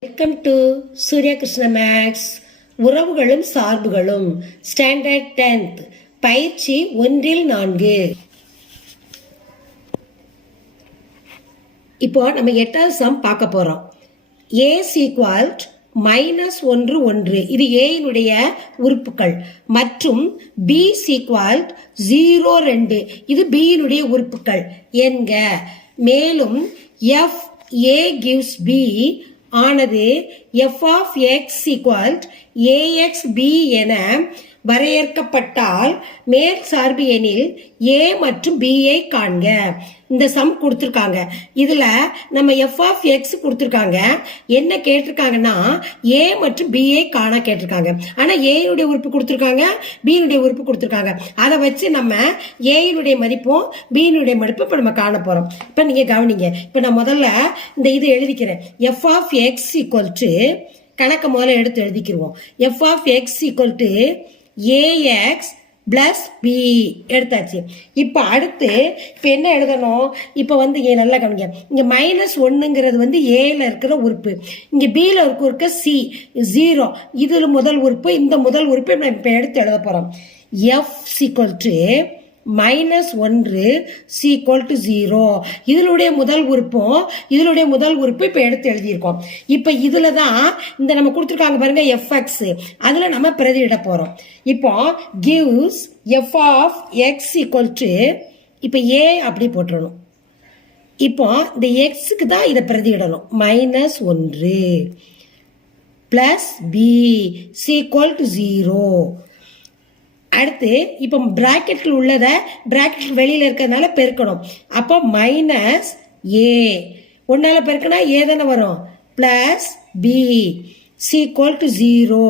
Welcome to சூரியகிருஷ்ண maths உறவுகளும் சார்புகளும். Standard tenth பயிற்சி ஒன்றில் நான்கு. இப்போ நம்ம எட்டாவது சம் பார்க்க போகிறோம் ஏ சீக்வால்ட் மைனஸ் ஒன்று ஒன்று. இது ஏயினுடைய உறுப்புகள். மற்றும் பி சீக்வால்ட் ஜீரோ ரெண்டு. இது பியினுடைய உறுப்புகள். என்க. மேலும் எஃப் ஏ கிவ்ஸ் பி ஆனது F of X equal to A X B என வரையறுக்கப்பட்டால் மேல் சார்பு எனில் ஏ மற்றும் பிஐ காண்க. இந்த சம் கொடுத்துருக்காங்க. இதில் நம்ம எஃப் ஆஃப் எக்ஸ் கொடுத்துருக்காங்க. என்ன கேட்டிருக்காங்கன்னா ஏ மற்றும் பிஐ காண கேட்டிருக்காங்க. ஆனால் ஏனுடைய உறுப்பு கொடுத்துருக்காங்க பியினுடைய உறுப்பு கொடுத்துருக்காங்க. அதை வச்சு நம்ம ஏயினுடைய மதிப்பும் பியினுடைய மதிப்பும் இப்போ நம்ம காண போகிறோம் இப்போ நீங்கள் கவனிங்க. இப்போ நான் முதல்ல இந்த இது எழுதிக்கிறேன். F of X equal to கணக்கை முதல்ல எடுத்து எழுதிக்கிருவோம். F of X equal to A X plus B எடுத்தாச்சு. இப்போ அடுத்து இப்போ என்ன எழுதணும்? இப்போ வந்து இங்கே நல்லா கவனிங்க. இங்கே மைனஸ் ஒன்றுங்கிறது வந்து ஏல இருக்கிற உறுப்பு. இங்கே பியில் இருக்க இருக்க சி ஜீரோ இதில் முதல் உறுப்பு இந்த முதல் உறுப்பு நம்ம இப்போ எடுத்து எழுத போகிறோம் எஃப் சீக்வல் டு மைனஸ் ஒன்று சீக்வல் டு ஜீரோ இதனுடைய முதல் உறுப்பும் இதனுடைய முதல் உறுப்பு இப்போ எடுத்து எழுதியிருக்கோம். இப்போ இதில் தான் இந்த நம்ம கொடுத்துருக்காங்க பாருங்க எஃப்எக்ஸ் அதில் நம்ம பிரதியிட போகிறோம் இப்போ gives F of X equal to இப்போ ஏ அப்படி போட்டுடணும் இப்போ இந்த எக்ஸுக்கு தான் இதை பிரதியிடணும். மைனஸ் ஒன்று plus B equal to zero அடுத்து இப்போ பிராக்கெட்டில் உள்ளதை பிராக்கெட் வெளியில் இருக்கிறதுனால பெருக்கணும். அப்போ மைனஸ் ஏ ஒன்றால் பெருக்கினா ஏ தானே வரும். Plus B equal to zero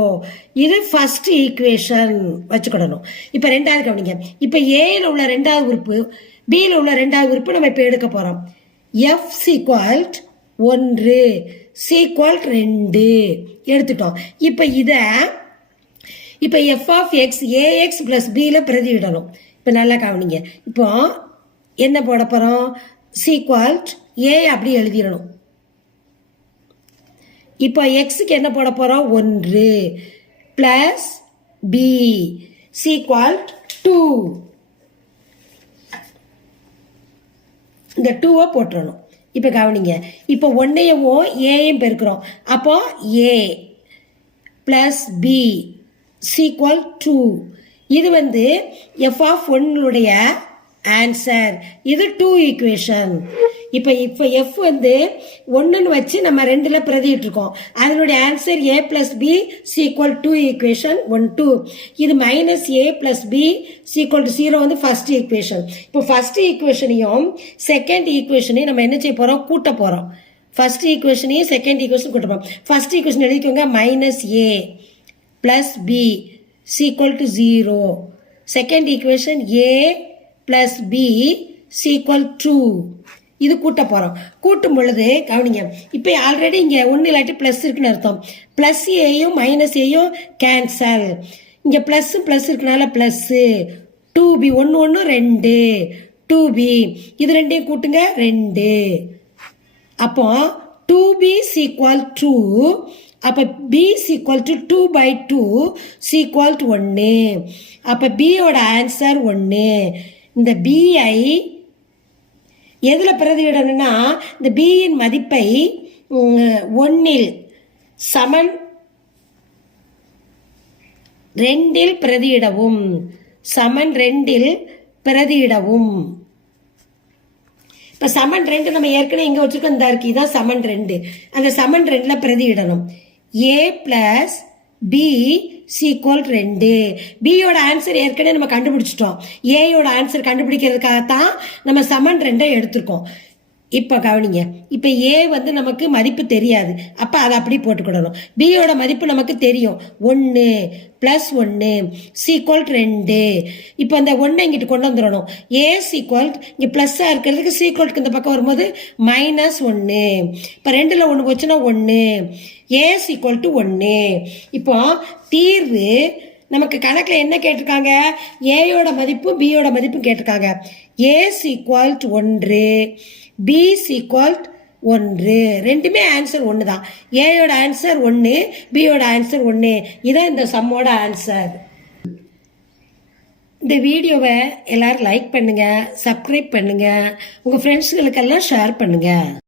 இது ஃபர்ஸ்ட் ஈக்குவேஷன் வச்சுக்கிடணும். இப்போ ரெண்டாவது கவனிங்க. இப்போ ஏயில் உள்ள ரெண்டாவது உறுப்பு பியில் உள்ள ரெண்டாவது உறுப்பு நம்ம இப்போ எடுக்க போகிறோம் எஃப் சீக்வல் ஒன்று. சீக்வல் ரெண்டு. எடுத்துட்டோம். இப்போ இதை இப்போ F of X A X plus பியில் பிரதிவிடணும். இப்போ நல்லா கவனிங்க. இப்போ என்ன போட போகிறோம் சீக்வால்ட் ஏ அப்படி எழுதிடணும். இப்போ எக்ஸுக்கு என்ன போட போகிறோம் ஒன்று ப்ளஸ் பி சீக்வால்ட் டூ இந்த டூவை போட்டுடணும் இப்போ கவனிங்க. இப்போ ஒன்றையும் ஏயும் பெருக்கிறோம். அப்போ A plus B equal to இது வந்து எஃப் ஆஃப் ஒன்னுடைய ஆன்சர் இது டூ ஈக்குவேஷன் இப்போ இப்போ எஃப் வந்து ஒன்றுன்னு வச்சு நம்ம ரெண்டில் பிரதியிட்டிருக்கோம். அதனுடைய answer A plus B equal to equation one two இது minus A plus B equal to zero வந்து ஃபர்ஸ்ட் ஈக்குவேஷன் இப்போ ஃபர்ஸ்ட் ஈக்குவேஷனையும் செகண்ட் ஈக்குவேஷனையும் நம்ம என்ன செய்ய போகிறோம் கூட்ட போகிறோம் ஃபர்ஸ்ட் ஈக்குவேஷனையும் செகண்ட் ஈக்குவேஷன் கூட்ட போகிறோம் ஃபர்ஸ்ட் ஈக்குவேஷன் எழுதிக்கோங்க minus A plus b is equal to 0. Second equation a plus b is equal to இது கூட்ட போகிறோம் கூட்டும் பொழுது கவனிங்க இப்போ ஆல்ரெடி இங்கே ஒன்று இல்லாட்டி ப்ளஸ் இருக்குன்னு அர்த்தம். ப்ளஸ் ஏயும் மைனஸ் ஏயும் கேன்சல் இங்கே ப்ளஸ்ஸு ப்ளஸ் இருக்கனால ப்ளஸ்ஸு டூ பி ஒன்று ஒன்று ரெண்டு. டூ பி இது ரெண்டையும் கூட்டுங்க ரெண்டு. அப்போ டூ பி சீக்வல் டூ அப்போ B equal to two by two equal to ஒன்று அப்போ பியோட ஆன்சர் ஒன்று இந்த பிஐ எதில் பிரதியிடணும்னா இந்த பியின் மதிப்பை ஒன்னில் சமன் ரெண்டில் பிரதியிடவும். சமன் ரெண்டில் பிரதியிடவும். இப்போ சமன் ரெண்டு நம்ம ஏற்கனவே எங்கே வச்சுருக்கோம்? இந்த இருக்கு. இதான் சமன் ரெண்டு. அந்த சமன் ரெண்டில் பிரதியிடணும். ஏ பிளஸ் பி சீக்வல் ரெண்டு பியோட ஆன்சர் ஏற்கனவே நம்ம கண்டுபிடிச்சிட்டோம். ஏயோட ஆன்சர் கண்டுபிடிக்கிறதுக்காக தான் நம்ம சமன் ரெண்டை எடுத்திருக்கோம். இப்போ கவனிங்க. இப்போ ஏ வந்து நமக்கு மதிப்பு தெரியாது. அப்போ அதை அப்படி போட்டுக்கிடணும். பியோட மதிப்பு நமக்கு தெரியும். ஒன்று ப்ளஸ் ஒன்று சீக்வல் ரெண்டு. இப்போ அந்த ஒன்றை இங்கிட்டு கொண்டு வந்துடணும். ஏ சீக்வல் இங்கே ப்ளஸ்ஸாக இருக்கிறதுக்கு சீக்வல்க்கு இந்த பக்கம் வரும்போது மைனஸ் ஒன்று இப்போ ரெண்டில் ஒன்று போச்சுன்னா ஒன்று ஏ சீக்வல் டு ஒன்று இப்போ தீர்வு நமக்கு கணக்கில் என்ன கேட்டிருக்காங்க? ஏயோட மதிப்பும் பியோட மதிப்பும் கேட்டிருக்காங்க. ஏ சீக்வல் ஒன்று. பி சீக்வல் ஒன்று. ரெண்டுமே ஆன்சர் ஒன்று தான் ஏயோட ஆன்சர் ஒன்று பியோட ஆன்சர் ஒன்று இதான் இந்த சம்மோட ஆன்சர் இந்த வீடியோவை எல்லோரும் லைக் பண்ணுங்கள் சப்ஸ்கிரைப் பண்ணுங்கள் உங்கள் ஃப்ரெண்ட்ஸுகளுக்கெல்லாம் ஷேர் பண்ணுங்கள்